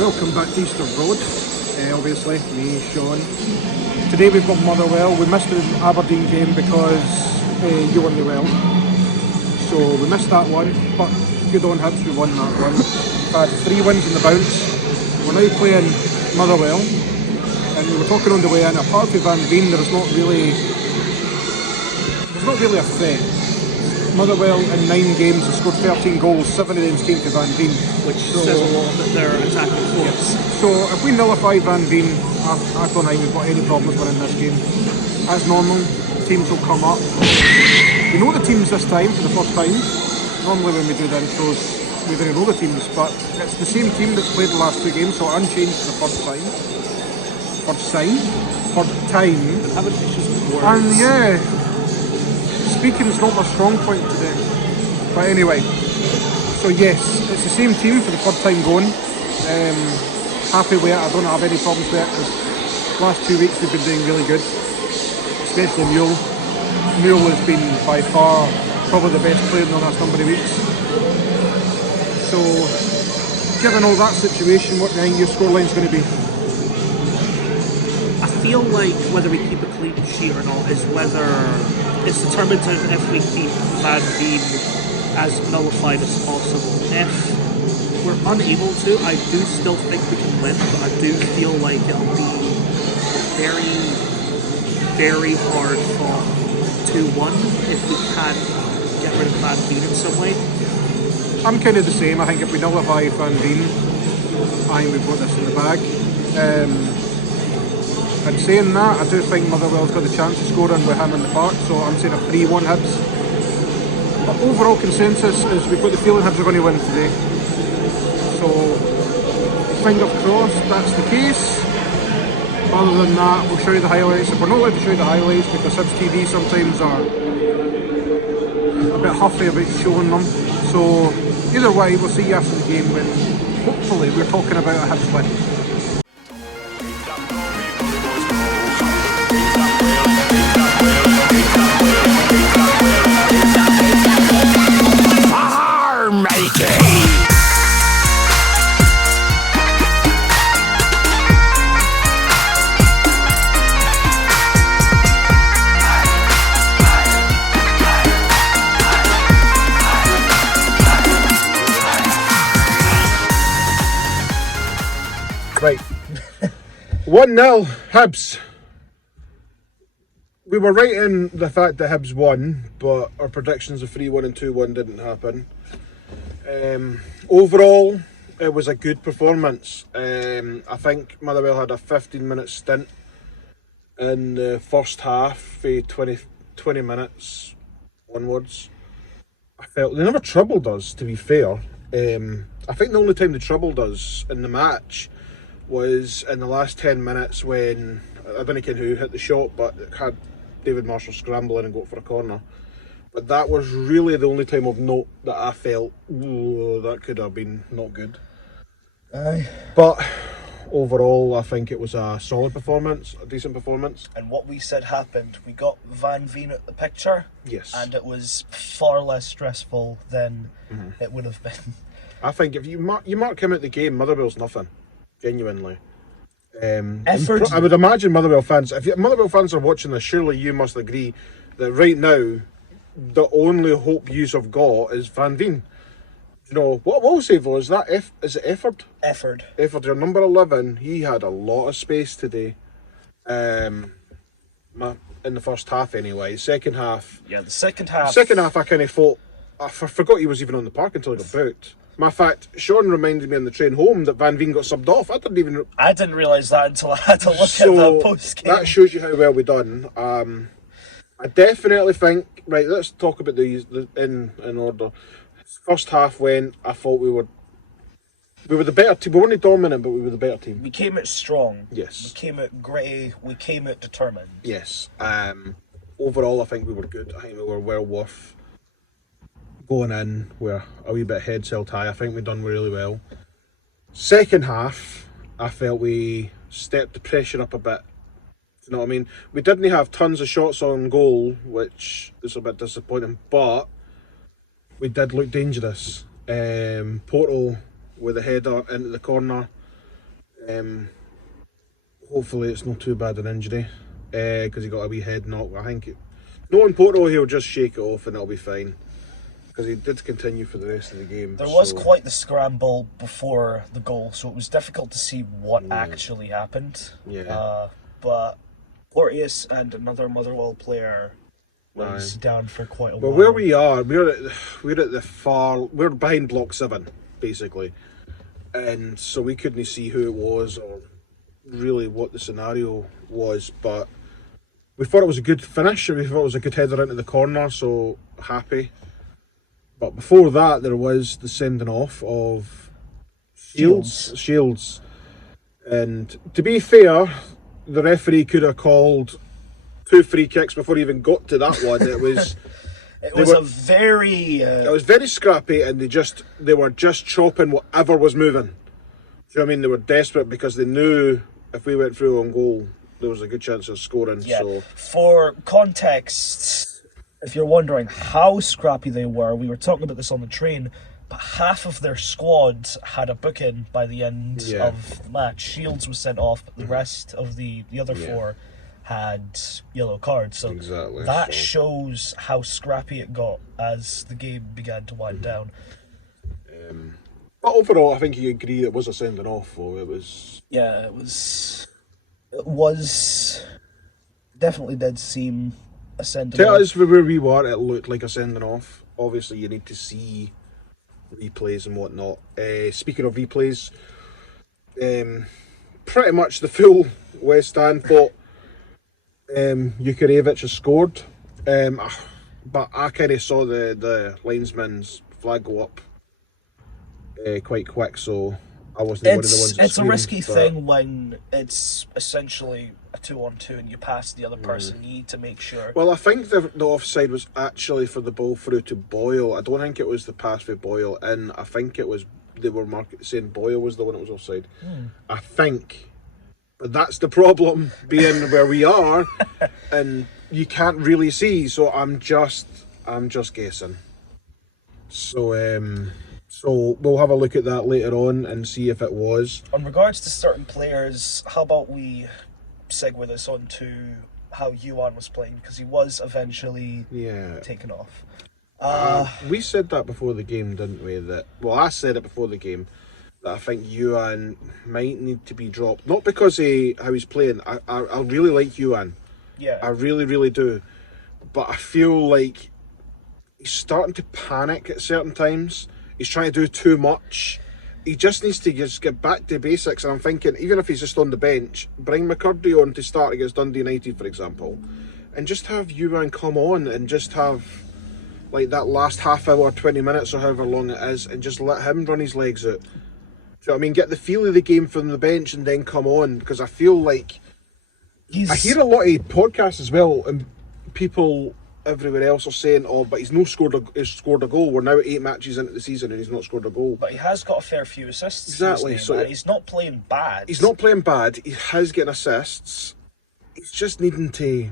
Welcome back to Easter Road. Obviously, me, Sean. Today we've got Motherwell. We missed the Aberdeen game because you weren't well. So we missed that one, but good on Hibs, we won that one. We've had 3 wins in the bounce. We're now playing Motherwell, and we were talking on the way in, apart from Van Veen, there's not really a threat. Motherwell in 9 games have scored 13 goals, 7 of them came to Van Veen. Which says a lot that they're attacking force. So if we nullify Van Veen, I don't think we've got any problems winning this game. As normal, teams will come up. We know the teams this time for the first time. Normally when we do the intros, we don't know the teams, but it's the same team that's played the last 2 games, so unchanged for the first time. Having issues with words. And yeah, speaking is not my strong point today. But anyway, so yes, it's the same team for the third time going. Happy with it, I don't have any problems with it, because last 2 weeks we've been doing really good. Especially Mule. Mule has been by far probably the best player in the last number of weeks. So, given all that situation, what do you think your scoreline's going to be? I feel like whether we keep a clean sheet or not is whether it's determined if we keep Van Veen as nullified as possible. If we're unable to, I do still think we can win, but I do feel like it'll be a very, very hard fought 2-1 if we can get rid of Van Veen in some way. I'm kind of the same. I think if we nullify Van Veen, I think we've got this in the bag. And saying that, I do think Motherwell's got the chance of scoring with him in the park, so I'm saying a 3-1 Hibs. But overall consensus is we've got the feeling Hibs are going to win today. So, fingers crossed that's the case. Other than that, we'll show you the highlights. If we're not allowed to show you the highlights because Hibs TV sometimes are a bit huffy about showing them. So, either way, we'll see you after the game when hopefully we're talking about a Hibs win. Right, 1-0 Hibs. We were right in the fact that Hibs won, but our predictions of 3-1 and 2-1 didn't happen. Overall, it was a good performance. I think Motherwell had a 15-minute stint in the first half, 20 minutes onwards. I felt they never troubled us, to be fair. I think the only time they troubled us in the match was in the last 10 minutes when, I don't know who hit the shot, but it had David Marshall scrambling and go for a corner. But that was really the only time of note that I felt, that could have been not good. Aye. But overall, I think it was a solid performance, a decent performance. And what we said happened. We got Van Veen at the picture. Yes. And it was far less stressful than it would have been. I think if you mark him at the game, Motherwell's nothing. Genuinely. Effort. I would imagine Motherwell fans, if Motherwell fans are watching this, surely you must agree that right now, the only hope you've got is Van Veen. You know, what we'll say though, is it Efford? Efford, your number 11, he had a lot of space today. In the first half anyway. Second half. Yeah, the second half. Second half I kind of thought, I forgot he was even on the park until he got booked. Matter of fact, Sean reminded me on the train home that Van Veen got subbed off. I didn't realise that until I had to look at the post game. That shows you how well we done. I definitely think, right, let's talk about these in order. First half when I thought we were the better team. We weren't dominant, but we were the better team. We came out strong. Yes. We came out gritty. We came out determined. Yes. Overall, I think we were good. I think we were well worth going in. We're a wee bit heads held high. I think we've done really well. Second half, I felt we stepped the pressure up a bit. You know what I mean? We didn't have tons of shots on goal, which is a bit disappointing, but we did look dangerous. Porto with a header into the corner. Hopefully it's not too bad an injury, because he got a wee head knock. I think knowing Porto, he'll just shake it off and it'll be fine. Because he did continue for the rest of the game. There was quite the scramble before the goal, so it was difficult to see what actually happened. Yeah. But Porteous and another Motherwell player was down for quite a while. Well, where we are, we're behind block 7, basically. And so we couldn't see who it was or really what the scenario was, but we thought it was a good finish, we thought it was a good header into the corner, so happy. But before that, there was the sending off of Shields. And to be fair, the referee could have called 2 free kicks before he even got to that one. It was very scrappy, and they were just chopping whatever was moving. Do you know what I mean? They were desperate because they knew if we went through on goal, there was a good chance of scoring. Yeah. So For context, if you're wondering how scrappy they were, we were talking about this on the train, but half of their squad had a booking by the end of the match. Shields was sent off, but the rest of the other 4 had yellow cards. So exactly, that shows how scrappy it got as the game began to wind down. But overall, I think you agree it was a sending off. Though it was. Yeah, it was definitely did seem a sending Tell off. us where we were. It looked like a sending off. Obviously, you need to see replays and whatnot. Speaking of replays, pretty much the full West End thought Juranovic has scored, but I kind of saw the linesman's flag go up quite quick, so I wasn't one of the ones that It's a screamed, risky but thing when it's essentially a 2-on-2 and you pass the other person. You need to make sure. Well, I think the offside was actually for the ball through to Boyle. I don't think it was the pass for Boyle in. I think it was, they were saying Boyle was the one that was offside. I think. But that's the problem, being where we are, and you can't really see, so I'm just guessing. So we'll have a look at that later on and see if it was. On regards to certain players, how about we segue this on to how Yuan was playing, because he was eventually taken off. We said that before the game, didn't we? I said it before the game, that I think Yuan might need to be dropped. Not because of how he's playing. I really like Yuan. Yeah. I really, really do. But I feel like he's starting to panic at certain times. He's trying to do too much. He just needs to just get back to basics. And I'm thinking, even if he's just on the bench, bring McCurdy on to start against Dundee United, for example, and just have Yuan come on and just have like that last half hour, 20 minutes or however long it is, and just let him run his legs out. Do you know what I mean? Get the feel of the game from the bench and then come on, because I feel like I hear a lot of podcasts as well, and people everywhere else are saying, "Oh, but he's scored a goal. We're now 8 matches into the season and he's not scored a goal." But he has got a fair few assists. Exactly. So he's not playing bad. He's not playing bad. He has getting assists. He's just needing to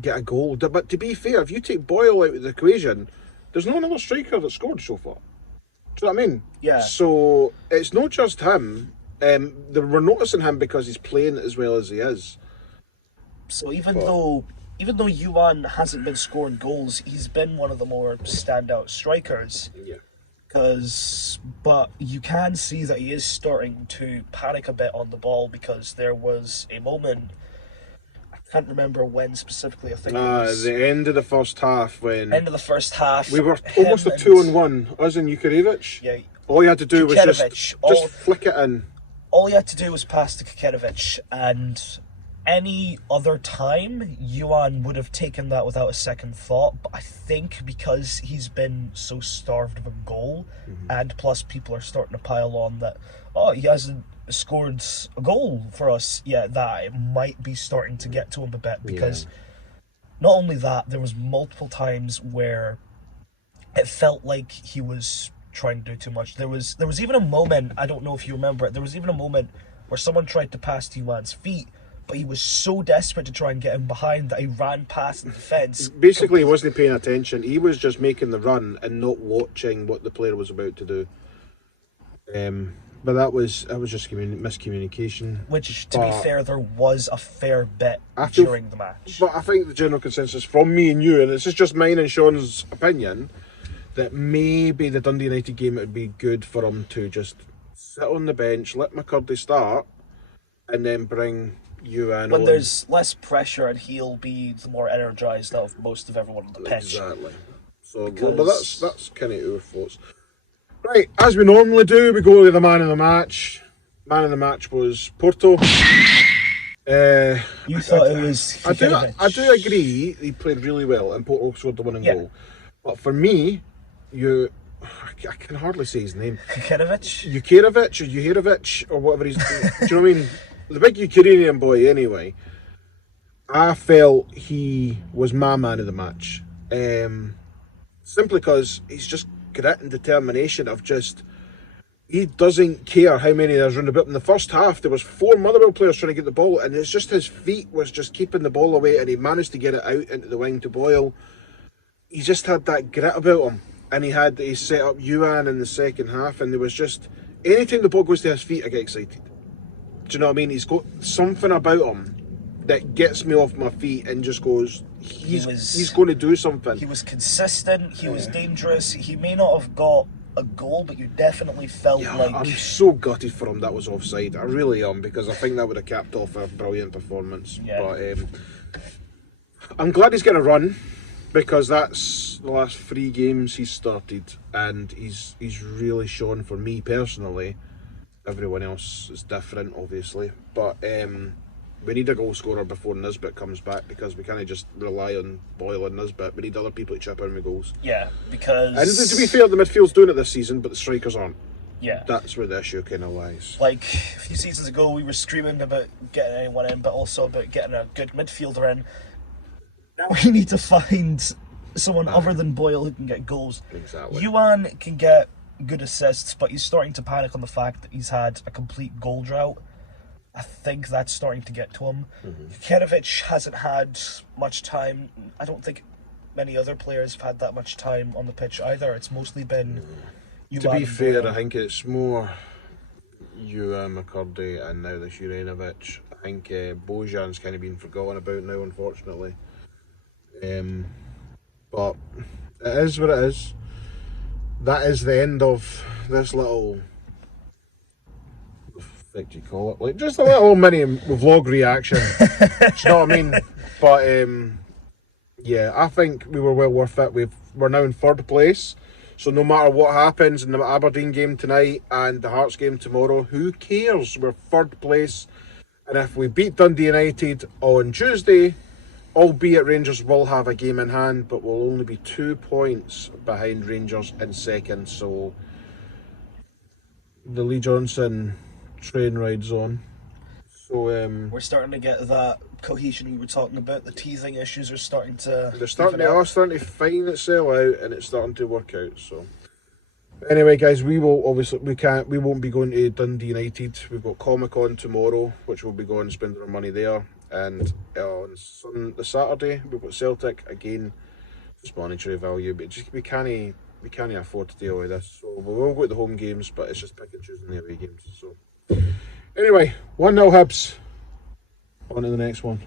get a goal. But to be fair, if you take Boyle out of the equation, there's no another striker that scored so far. Do you know what I mean? Yeah. So it's not just him. We're noticing him because he's playing as well as he is. So even though Yuan hasn't been scoring goals, he's been one of the more standout strikers. Yeah. But you can see that he is starting to panic a bit on the ball, because there was a moment, I can't remember when specifically, I think it was The end of the first half, when end of the first half. we were him almost a and- 2-on-1, us and Juranovic. Yeah, All you had to do was just Juranovic, flick it in. all he had to do was pass to Kikinovic, and any other time, Yuan would have taken that without a second thought. But I think because he's been so starved of a goal, and plus people are starting to pile on that, oh, he hasn't scored a goal for us yet, that it might be starting to get to him a bit. Because not only that, there was multiple times where it felt like he was trying to do too much. There was even a moment, I don't know if you remember it, there was even a moment where someone tried to pass to Yuan's feet, but he was so desperate to try and get him behind that he ran past the defence. Basically, he wasn't paying attention. He was just making the run and not watching what the player was about to do. but that was just miscommunication. Which, to be But fair, there was a fair bit I feel- during the match. But I think the general consensus from me and you, and this is just mine and Sean's opinion, that maybe the Dundee United game, it would be good for him to just sit on the bench, let McCurdy start, and then bring you in. When there's less pressure, and he'll be the more energised out of most of everyone on the pitch. Exactly. So, Because- but that's kind of our thoughts. Right, as we normally do, we go with the man of the match. Man of the match was Porto. You thought it was I Kikinovic. do agree he played really well and Porto scored the winning Yeah. goal. But for me, I can hardly say his name. Kikinovic? Jukirovic or Juhirovic or whatever he's do you know what I mean? The big Ukrainian boy anyway. I felt he was my man of the match. Simply because he's just grit and determination of just, he doesn't care how many there's round about. In the first half, there was 4 Motherwell players trying to get the ball, and it's just his feet was just keeping the ball away, and he managed to get it out into the wing to Boyle. He just had that grit about him, and he set up Yuan in the second half, and there was just, anytime the ball goes to his feet, I get excited. Do you know what I mean? He's got something about him that gets me off my feet and just goes, he's going to do something. He was consistent, he was dangerous. He may not have got a goal, but you definitely felt like... I'm so gutted for him that was offside. I really am, because I think that would have capped off a brilliant performance. Yeah. But I'm glad he's going to run, because that's the last 3 games he's started, and he's really shown, for me personally. Everyone else is different, obviously, but we need a goal scorer before Nisbet comes back, because we can't just rely on Boyle and Nisbet. We need other people to chip in with goals. Yeah, because... And to be fair, the midfield's doing it this season, but the strikers aren't. Yeah. That's where the issue kind of lies. Like, a few seasons ago, we were screaming about getting anyone in, but also about getting a good midfielder in. Now we need to find someone other than Boyle who can get goals. Exactly. Yuan can get good assists, but he's starting to panic on the fact that he's had a complete goal drought. I think that's starting to get to him. Kikinovic hasn't had much time. I don't think many other players have had that much time on the pitch either. It's mostly been Yuan. To be and fair, Boyle. I think it's more McCurdy and now this Juranovic. I think Bojan's kind of been forgotten about now, unfortunately. But it is what it is. That is the end of this little, what do you call it? Like just a little mini vlog reaction. Do you know what I mean? But yeah, I think we were well worth it. We're now in 3rd place. So no matter what happens in the Aberdeen game tonight and the Hearts game tomorrow, who cares? We're 3rd place. And if we beat Dundee United on Tuesday, albeit Rangers will have a game in hand, but we'll only be 2 points behind Rangers in 2nd. So the Lee Johnson train rides on. So We're starting to get that cohesion we were talking about. The teething issues are starting to... they're starting even out. to find itself out, and it's starting to work out. So anyway, guys, we won't be going to Dundee United. We've got Comic-Con tomorrow, which we'll be going and spending our money there. And on the Saturday, we've got Celtic again. Just monetary value, but just we can't afford to deal with this. So we will go to the home games, but it's just pick and choosing the away games. So anyway, 1-0 Hibs. On to the next one.